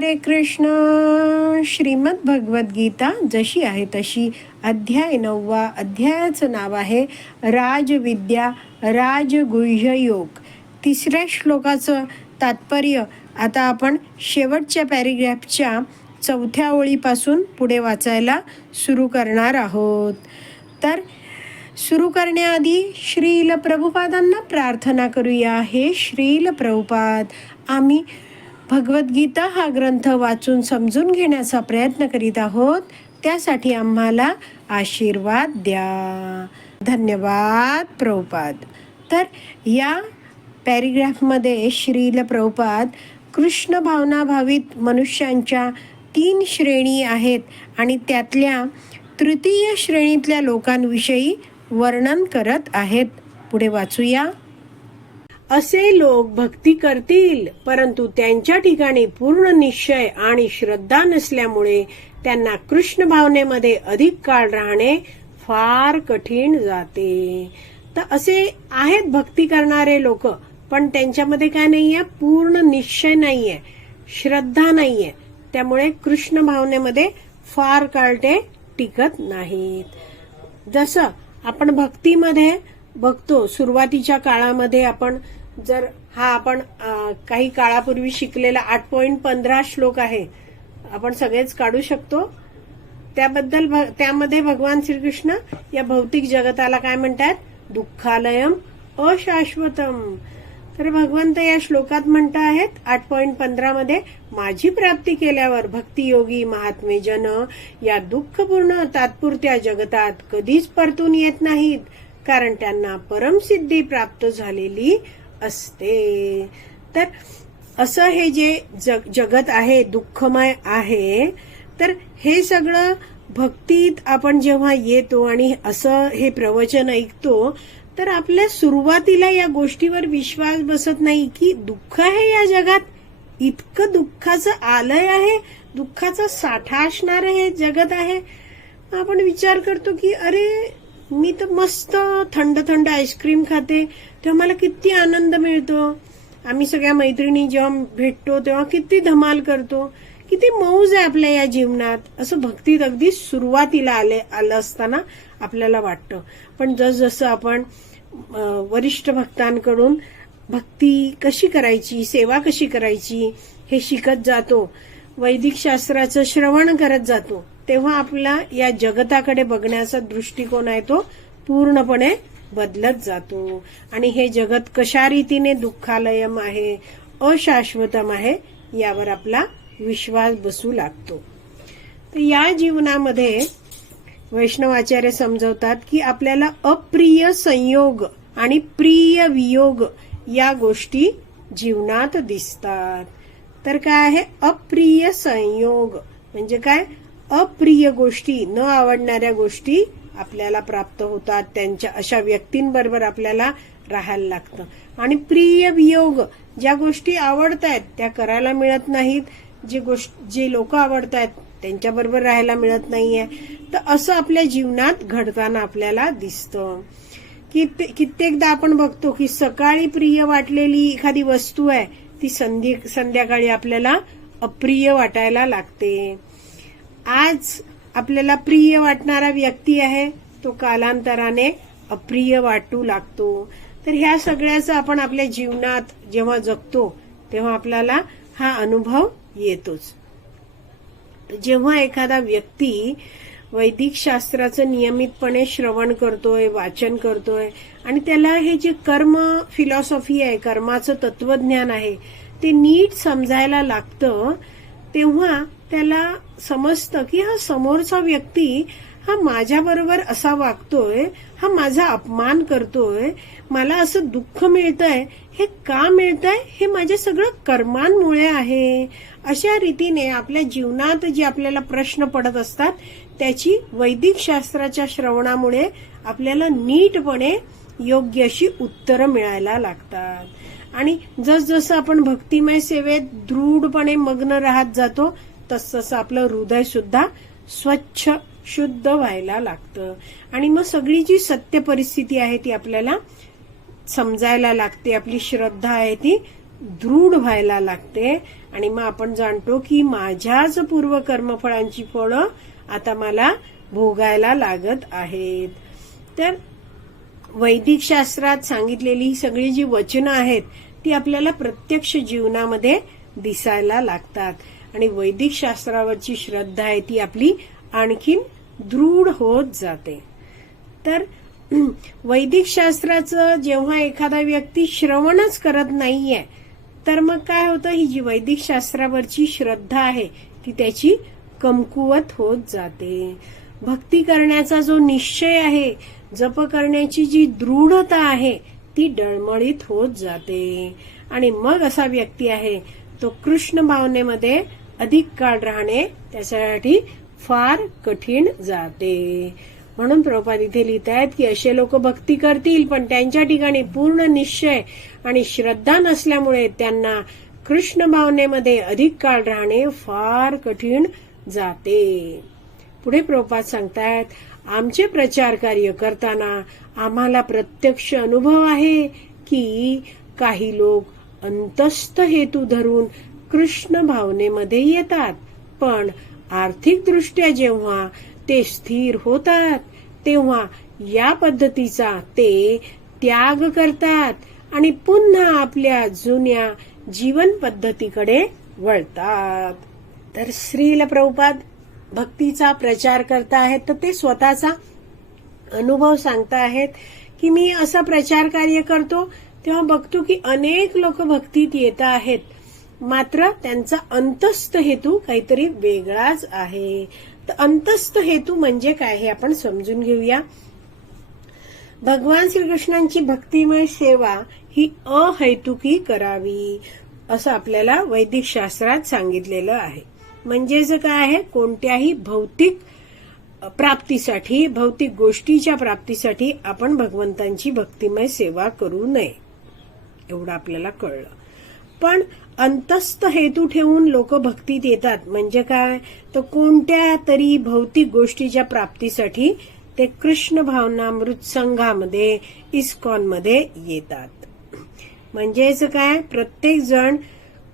हरे कृष्ण. श्रीमद भगवद्गीता जशी आहे तशी अध्याय नववा अध्यायाचं नाव आहे राजविद्या राजगुह्य योग. तिसऱ्या श्लोकाचं तात्पर्य आता आपण शेवटच्या पॅरेग्राफच्या चौथ्या ओळीपासून पुढे वाचायला सुरू करणार आहोत. तर सुरू करण्याआधी श्रील प्रभुपादांना प्रार्थना करूया. हे श्रील प्रभुपाद आम्ही भगवद्गीता हा ग्रंथ वाचून समजून घेण्याचा प्रयत्न करीत आहोत. त्यासाठी आम्हाला आशीर्वाद द्या. धन्यवाद प्रभुपाद. तर या पॅरेग्राफमध्ये श्रील प्रभुपाद कृष्ण भावनाभावित मनुष्यांच्या तीन श्रेणी आहेत आणि त्यातल्या तृतीय श्रेणीतल्या लोकांविषयी वर्णन करत आहेत. पुढे वाचूया. असे लोक भक्ती करतील परंतु त्यांच्या ठिकाणी पूर्ण निश्चय आणि श्रद्धा नसल्यामुळे त्यांना कृष्ण भावनेमध्ये अधिक काळ राहणे फार कठीण जाते. तर असे आहेत भक्ती करणारे लोक पण त्यांच्यामध्ये काय नाहीये पूर्ण निश्चय नाहीये श्रद्धा नाहीये. त्यामुळे कृष्ण भावनेमध्ये फार काळ ते टिकत नाहीत. जसं आपण भक्तीमध्ये बघतो सुरुवातीच्या काळामध्ये आपण जर हा आपण काही काळापूर्वी शिकलेला आठ पॉईंट पंधरा श्लोक आहे आपण सगळेच काढू शकतो. त्याबद्दल त्यामध्ये भगवान श्रीकृष्ण या भौतिक जगताला काय म्हणतात? दुःखालयम अशाश्वतम. तर भगवंत या श्लोकात म्हणत आहेत आठ पॉईंट पंधरा मध्ये माझी प्राप्ती केल्यावर भक्तियोगी महात्मे जन या दुःखपूर्ण तात्पुरत्या जगतात कधीच परतून येत नाहीत. कारण त्यांना परमसिद्धी प्राप्त झालेली असते. तर असं हे जे जग जगत आहे दुःखमय आहे तर हे सगळं भक्तीत आपण जेव्हा येतो आणि असं हे प्रवचन ऐकतो तर आपल्या सुरुवातीला या गोष्टीवर विश्वास बसत नाही की दुःख आहे या जगात. इतकं दुःखाचं आलय आहे दुःखाचा साठा असणार हे जगत आहे. आपण विचार करतो की अरे मी तर मस्त थंड थंड आईस्क्रीम खाते. तेव्हा मला किती आनंद मिळतो. आम्ही सगळ्या मैत्रिणी जेव्हा भेटतो तेव्हा किती धमाल करतो. किती मौज आहे आपल्या या जीवनात. असं भक्तीत अगदी सुरुवातीला आले आलं असताना आपल्याला वाटतं. पण जसजसं आपण वरिष्ठ भक्तांकडून भक्ती कशी करायची सेवा कशी करायची हे शिकत जातो. वैदिक शास्त्राचं श्रवण करत जातो. तेव्हा आपला या जगताकडे बघण्याचा दृष्टिकोन आहे तो पूर्णपणे बदलत जातो. आणि हे जगत कशा रीतीने दुःखालयम आहे अशाश्वतम आहे यावर आपला विश्वास बसू लागतो. तर या जीवनामध्ये वैष्णवाचार्य समजवतात की आपल्याला अप्रिय संयोग आणि प्रिय वियोग या गोष्टी जीवनात दिसतात. तर काय आहे? अप्रिय संयोग. म्हणजे काय? अप्रिय गोष्टी न आवडणाऱ्या गोष्टी आपल्याला प्राप्त होतात. त्यांच्या अशा व्यक्तींबरोबर आपल्याला राहायला लागतं. आणि प्रिय वियोग ज्या गोष्टी आवडत आहेत त्या करायला मिळत नाहीत. जे गोष्ट जे लोक आवडत आहेत त्यांच्याबरोबर राहायला मिळत नाहीये. तर असं आपल्या जीवनात घडताना आपल्याला दिसतं. कित्ते कित्येकदा आपण बघतो की सकाळी प्रिय वाटलेली एखादी वस्तू आहे ती संधी संध्याकाळी आपल्याला अप्रिय वाटायला लागते. आज आपल्याला प्रिय वाटणारा व्यक्ती आहे तो कालांतराने अप्रिय वाटू लागतो. तर ह्या सगळ्याचा आपण आपल्या जीवनात जेव्हा जगतो तेव्हा आपल्याला हा अनुभव येतोच. जेव्हा एखादा व्यक्ती वैदिक शास्त्राचं नियमितपणे श्रवण करतोय वाचन करतोय आणि त्याला हे जे कर्म फिलॉसॉफी आहे कर्माचं तत्वज्ञान आहे ते नीट समजायला लागतं तेव्हा त्याला समजतं की हा समोरचा व्यक्ती हा माझ्याबरोबर असा वागतोय हा माझा अपमान करतोय मला असं दुःख मिळतंय हे का मिळतंय? हे माझ्या सगळं कर्मांमुळे आहे. अशा रीतीने आपल्या जीवनात जे आपल्याला प्रश्न पडत असतात त्याची वैदिक शास्त्राच्या श्रवणामुळे आपल्याला नीटपणे योग्य अशी उत्तरं मिळायला लागतात. आणि जसजसं आपण भक्तिमय सेवेत दृढपणे मग्न राहत जातो तसतसं आपलं हृदय सुद्धा स्वच्छ शुद्ध व्हायला लागतं. आणि मग सगळी जी सत्य परिस्थिती आहे ती आपल्याला समजायला लागते आपली श्रद्धा आहे ती दृढ व्हायला लागते. आणि मग आपण जाणतो की माझ्याच पूर्व कर्मफळांची फळं आता मला भोगायला लागत आहेत. तर वैदिक शास्त्रात सांगितलेली ही सगळी जी वचनं आहेत ती आपल्याला प्रत्यक्ष जीवनामध्ये दिसायला लागतात. आणि वैदिक शास्त्रावरची श्रद्धा आहे ती आपली आणखीन दृढ होत जाते. तर वैदिक शास्त्राचं जेव्हा एखादा व्यक्ती श्रवणच करत नाहीये तर मग काय होतं? ही जी वैदिक शास्त्रावरची श्रद्धा आहे ती त्याची कमकुवत होत जाते. भक्ती करण्याचा जो निश्चय आहे जप करण्याची जी दृढता आहे ती डळमळीत होत जाते. आणि मग असा व्यक्ती आहे तो कृष्ण भावनेमध्ये अधिक काळ राहणे त्याच्यासाठी फार कठीण जाते. म्हणून प्रभुपाद इथे लिहित आहेत की असे लोक भक्ती करतील पण त्यांच्या ठिकाणी पूर्ण निश्चय आणि श्रद्धा नसल्यामुळे त्यांना कृष्ण भावनेमध्ये अधिक काळ राहणे फार कठीण जाते. पुढे प्रभुपाद सांगतायत आमचे प्रचार कार्य करताना आम्हाला प्रत्यक्ष अनुभव आहे की काही लोक अंतस्थ हेतू धरून कृष्ण भावनेमध्ये येतात. पण आर्थिक दृष्ट्या जेव्हा ते स्थिर होतात तेव्हा या पद्धतीचा ते त्याग करतात आणि पुन्हा आपल्या जुन्या जीवन पद्धतीकडे वळतात. तर श्रील प्रभुपाद भक्तीचा प्रचार करता आहेत तर ते स्वतःचा अनुभव सांगता आहेत की मी असा प्रचार कार्य करतो तेव्हा बघतो की अनेक लोक भक्तीत येत आहेत मात्र त्यांचा अंतस्थ हेतू काहीतरी वेगळाच आहे. तर अंतस्थ हेतू म्हणजे काय हे आपण समजून घेऊया. भगवान श्रीकृष्णांची भक्तिमय सेवा ही अहैतुकी करावी असं आपल्याला वैदिक शास्त्रात सांगितलेलं आहे. म्हणजेच काय आहे? कोणत्याही भौतिक प्राप्तीसाठी भौतिक गोष्टीच्या प्राप्तीसाठी आपण भगवंतांची भक्तिमय सेवा करू नये. एवढं आपल्याला कळलं. पण अंतस्थ हेतू ठेवून लोक भक्तीत येतात म्हणजे काय? तर कोणत्या तरी भौतिक गोष्टीच्या प्राप्तीसाठी ते कृष्ण भावनामृत संघामध्ये इस्कॉनमध्ये येतात. म्हणजेच काय? प्रत्येक जण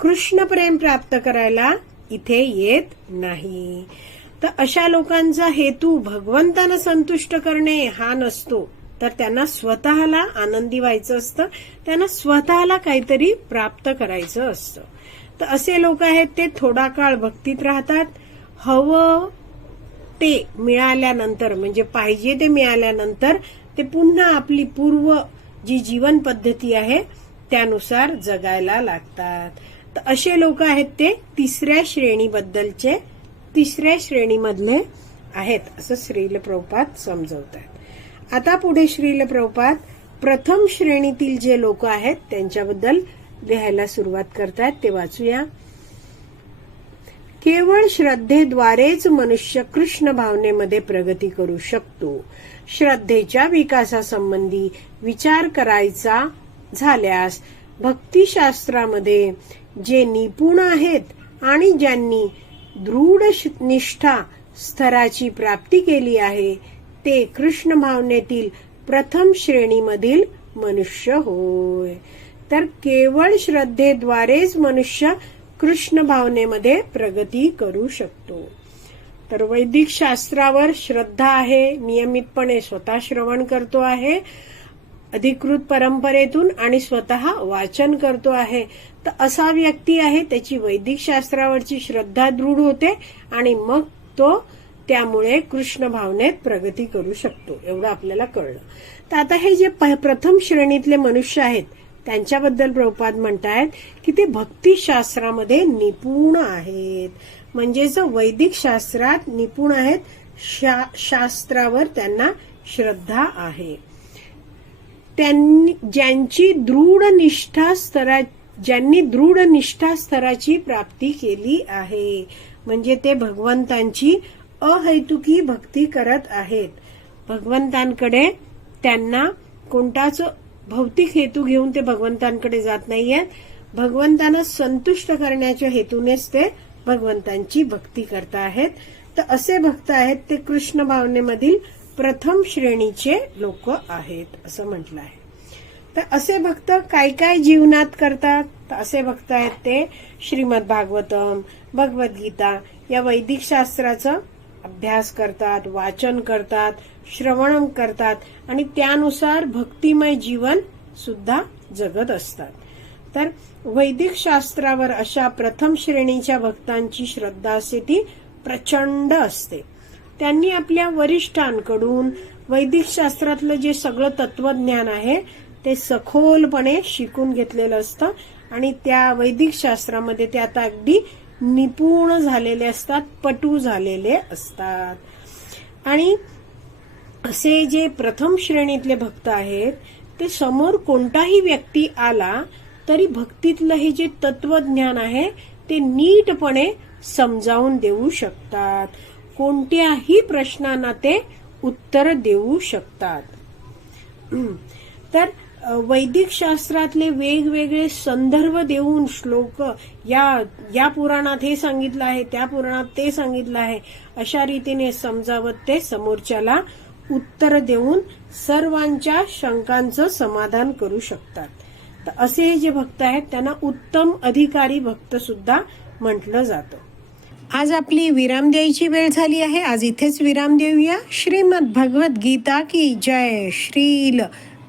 कृष्ण प्रेम प्राप्त करायला इथे येत नाही. तर अशा लोकांचा हेतू भगवंतांना संतुष्ट करणे हा नसतो. तर त्यांना स्वतःला आनंदी व्हायचं असतं. त्यांना स्वतःला काहीतरी प्राप्त करायचं असतं. तर असे लोक आहेत ते थोडा काळ भक्तीत राहतात. हवं ते मिळाल्यानंतर म्हणजे पाहिजे ते मिळाल्यानंतर ते पुन्हा आपली पूर्व जी जीवन पद्धती आहे त्यानुसार जगायला लागतात. तर असे लोक आहेत ते तिसऱ्या श्रेणीबद्दलचे तिसऱ्या श्रेणीमधले आहेत असं श्रील प्रभुपाद समजवतात. आता पुढे श्रील प्रभुपाद प्रथम श्रेणीतील जे लोक आहेत त्यांच्याबद्दल लिहायला सुरुवात करतायत ते वाचूया. केवळ श्रद्धेद्वारेच मनुष्य कृष्ण भावनेमध्ये प्रगती करू शकतो. श्रद्धेच्या विकासासंबंधी विचार करायचा झाल्यास भक्तिशास्त्रामध्ये जे निपुण आहेत आणि ज्यांनी दृढ निष्ठा स्तराची प्राप्ती केली आहे ते कृष्ण भावनेतील प्रथम श्रेणीमधील मनुष्य होय. तर केवळ श्रद्धेद्वारेच मनुष्य कृष्ण भावनेमध्ये प्रगती करू शकतो. तर वैदिक शास्त्रावर श्रद्धा आहे नियमितपणे स्वतः श्रवण करतो आहे अधिकृत परंपरेतून आणि स्वतः वाचन करतो आहे. तर असा व्यक्ती आहे त्याची वैदिक शास्त्रावरची श्रद्धा दृढ होते आणि मग तो त्यामुळे कृष्ण भावनेत प्रगती करू शकतो एवढं आपल्याला कळलं. तर आता हे जे प्रथम श्रेणीतले मनुष्य आहेत त्यांच्याबद्दल प्रभुपाद म्हणतायत की ते भक्तिशास्त्रामध्ये निपुण आहेत. म्हणजेच वैदिक शास्त्रात निपुण आहेत शा, शास्त्रावर त्यांना श्रद्धा आहे. त्यांनी ज्यांची दृढ निष्ठा स्तरा ज्यांनी दृढ निष्ठा स्तराची प्राप्ती केली आहे म्हणजे ते भगवंतांची अहैतुकी भक्ती करत आहेत. भगवंतांकडे त्यांना कोणताच भौतिक हेतू घेऊन ते भगवंतांकडे जात नाहीयेत भगवंतांना संतुष्ट करण्याच्या हेतूनेच ते भगवंतांची भक्ती करत आहेत. तर असे भक्त आहेत ते कृष्ण भावनेमधील प्रथम श्रेणीचे लोक आहेत असं म्हटलं आहे. तर असे भक्त काय काय जीवनात करतात? तर असे भक्त आहेत ते श्रीमद भागवतम भगवद्गीता या वैदिक शास्त्राचं अभ्यास करतात वाचन करतात श्रवण करतात आणि त्यानुसार भक्तिमय जीवन सुद्धा जगत असतात. तर वैदिक शास्त्रावर अशा प्रथम श्रेणीच्या भक्तांची श्रद्धा असते ती प्रचंड असते. त्यांनी आपल्या वरिष्ठांकडून वैदिक शास्त्रातलं जे सगळं तत्वज्ञान आहे ते सखोलपणे शिकून घेतलेलं असतं आणि त्या वैदिक शास्त्रामध्ये ते आता अगदी निपुण झालेले असतात पटू झालेले असतात. आणि असे जे प्रथम श्रेणीतले भक्त आहेत ते समोर कोणताही व्यक्ती आला तरी भक्तीतलं हे जे तत्वज्ञान आहे ते नीटपणे समजावून देऊ शकतात. कोणत्याही प्रश्नांना ते उत्तर देऊ शकतात. तर वैदिक शास्त्रातले वेगवेगळे संदर्भ देऊन श्लोक या या पुराणात हे सांगितलं आहे त्या पुराणात ते सांगितलं आहे अशा रीतीने समजावत ते समोरच्याला उत्तर देऊन सर्वांच्या शंकांचं समाधान करू शकतात. तर असे हे जे भक्त आहेत त्यांना उत्तम अधिकारी भक्त सुद्धा म्हटलं जातं. आज आपली विराम द्यायची वेळ झाली आहे. आज इथेच विराम देऊया. श्रीमद भगवत गीता की जय श्रील.